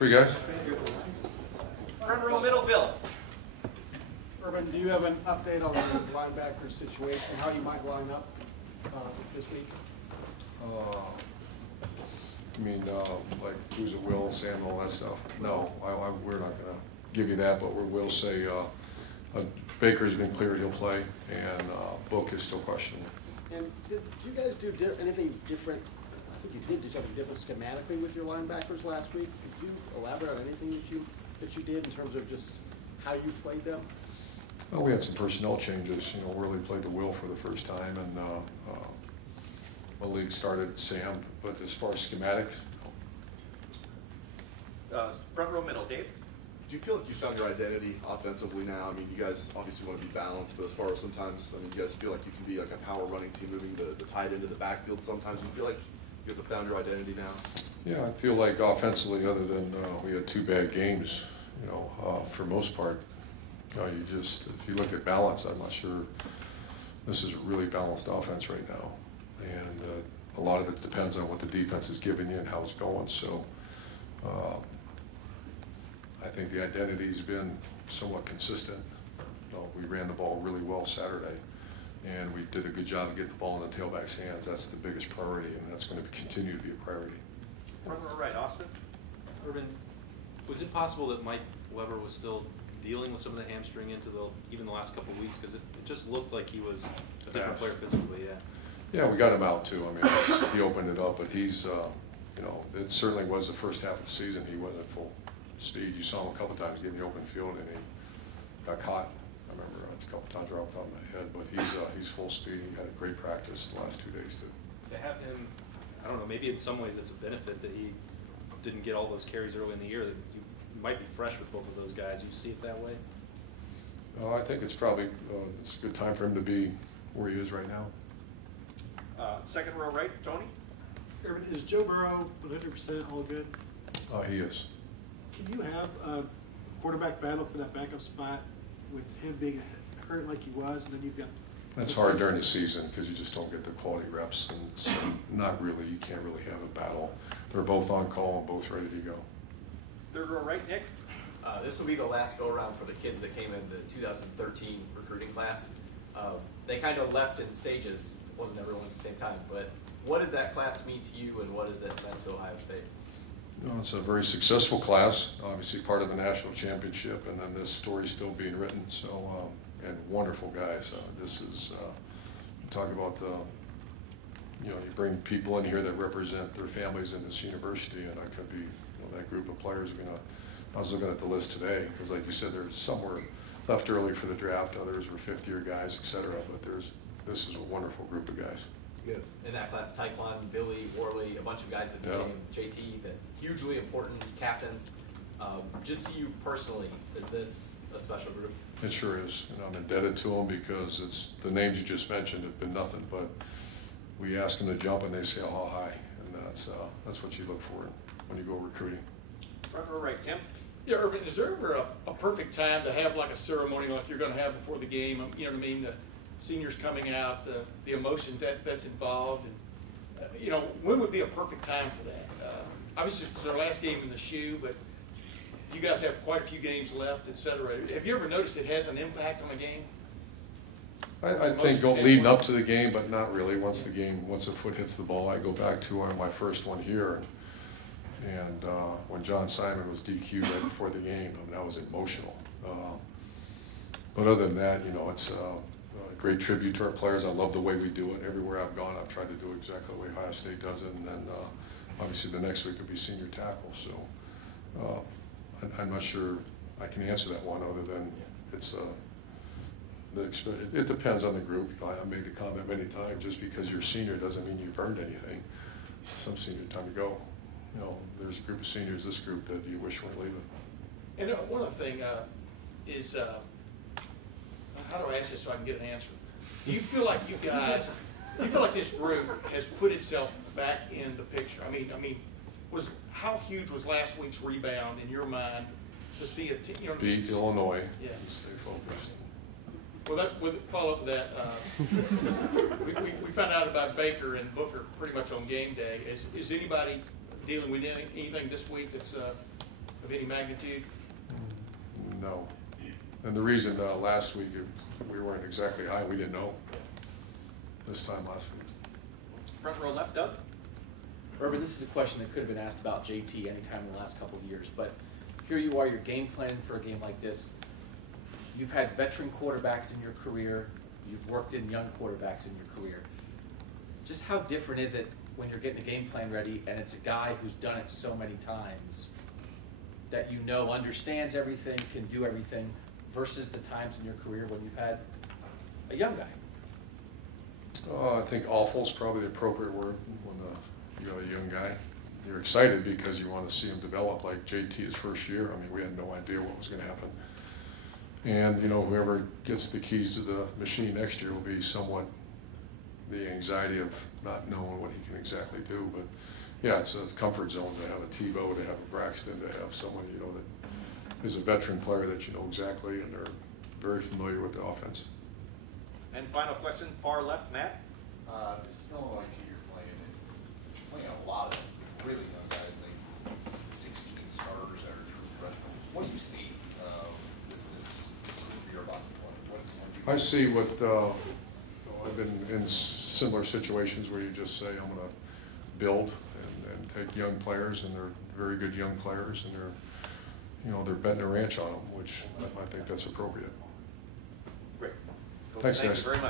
For you guys? Front row, middle, Bill. Urban, do you have an update on the linebacker situation, how you might line up this week? I mean, like who's a Will, Sam, all that stuff. No, we're not going to give you that, but we will say Baker's been cleared, he'll play, and Book is still questionable. And did you guys do anything different? I think you did do something different schematically with your linebackers last week. Could you elaborate on anything that you did in terms of just how you played them? Well, we had some personnel changes. You know, Worley played the Will for the first time, and Malik started Sam. But as far as schematics, Front row, middle, Dave. Do you feel like you found your identity offensively now? I mean, you guys obviously want to be balanced, but as far as sometimes, I mean, you guys feel like you can be like a power running team, moving the tight end to the backfield sometimes. Do you feel like you guys have found your identity now? yeah, I feel like offensively, other than we had 2 bad games, you know, for most part, you just, if you look at balance, I'm not sure this is a really balanced offense right now. And a lot of it depends on what the defense is giving you and how it's going. So I think the identity's been somewhat consistent. We ran the ball really well Saturday, and we did a good job of getting the ball in the tailback's hands. That's the biggest priority, and that's going to continue to be a priority. Front row, right, Austin. Urban, was it possible that Mike Weber was still dealing with some of the hamstring into even the last couple of weeks? Because it just looked like he was a different player physically, yeah. Yeah, we got him out too. I mean, he opened it up, but he's, you know, it certainly was the first half of the season. He wasn't at full speed. You saw him a couple times get in the open field, and he got caught. I remember a couple times right off the top of my head, but he's full speed. He had a great practice the last 2 days too. To have him, I don't know, maybe in some ways it's a benefit that he didn't get all those carries early in the year. That you might be fresh with both of those guys. You see it that way? I think it's probably it's a good time for him to be where he is right now. Second row, right, Tony. Urban, is Joe Burrow 100% all good? He is. Can you have a quarterback battle for that backup spot with him being hurt like he was, and then you've got... That's hard during the season because you just don't get the quality reps, and so not really. You can't really have a battle. They're both on call and both ready to go. Third row, right, Nick. This will be the last go-around for the kids that came in the 2013 recruiting class. They kind of left in stages. It wasn't everyone at the same time. But what did that class mean to you, and what does it mean to Ohio State? You know, it's a very successful class, obviously part of the national championship, and then this story's still being written. So, and wonderful guys. This is, you talk about the, you know, you bring people in here that represent their families in this university, and I could be, you know, that group of players are going to, I was looking at the list today, because like you said, there's some were left early for the draft, others were fifth-year guys, et cetera, but this is a wonderful group of guys. Good. In that class, Taekwon, Billy, Worley, a bunch of guys that became JT, that hugely important captains. Just to you personally, is this a special group? It sure is, and I'm indebted to them because it's the names you just mentioned have been nothing, but we ask them to jump and they say how high, and that's what you look for when you go recruiting. Front row, right, Tim. Yeah, Urban, is there ever a perfect time to have like a ceremony like you're going to have before the game? You know what I mean? The seniors coming out, the emotion that's involved, and you know, when would be a perfect time for that? Obviously, it's our last game in the shoe, but you guys have quite a few games left, et cetera. Have you ever noticed it has an impact on the game? I think leading up to the game, but not really. Once the foot hits the ball, I go back to my first one here, and when John Simon was DQ'd right before the game, I mean, that was emotional. But other than that, you know, it's a great tribute to our players. I love the way we do it. Everywhere I've gone, I've tried to do exactly the way Ohio State does it, and then obviously the next week will be senior tackle. So I'm not sure I can answer that one other than it's it depends on the group. I made the comment many times, just because you're a senior doesn't mean you've earned anything. Some senior time to go. You know, there's a group of seniors, this group, that you wish weren't leaving. And one other thing is, how do I ask this so I can get an answer? Do you feel like you guys, do you feel like this group has put itself back in the picture? I mean, how huge was last week's rebound in your mind to see a team? You know, beat Illinois. Yeah. Stay focused. Well, with follow up to that, we found out about Baker and Booker pretty much on game day. Is anybody dealing with anything this week that's of any magnitude? No. And the reason last week we weren't exactly high, we didn't know this time last week. Front row left, Doug? Urban, this is a question that could have been asked about JT anytime in the last couple of years, but here you are, you're game planning for a game like this. You've had veteran quarterbacks in your career, you've worked in young quarterbacks in your career. Just how different is it when you're getting a game plan ready and it's a guy who's done it so many times that you know understands everything, can do everything, versus the times in your career when you've had a young guy? I think awful is probably the appropriate word when you got a young guy. You're excited because you want to see him develop like JT his first year. I mean, we had no idea what was going to happen. And, you know, whoever gets the keys to the machine next year will be somewhat the anxiety of not knowing what he can exactly do. But, yeah, it's a comfort zone to have a Tebow, to have a Braxton, to have someone, you know, that is a veteran player that you know exactly, and they're very familiar with the offense. And final question, far left, Matt? Just going like to you're playing, and you're playing a lot of really young guys, like 16 starters that are true freshmen. What do you see with this group you're about to play? What do you I see what I've been in similar situations where you just say, I'm going to build and take young players, and they're very good young players, and they're betting a ranch on them, which I think that's appropriate. Great. Thanks, Thank guys. you very much.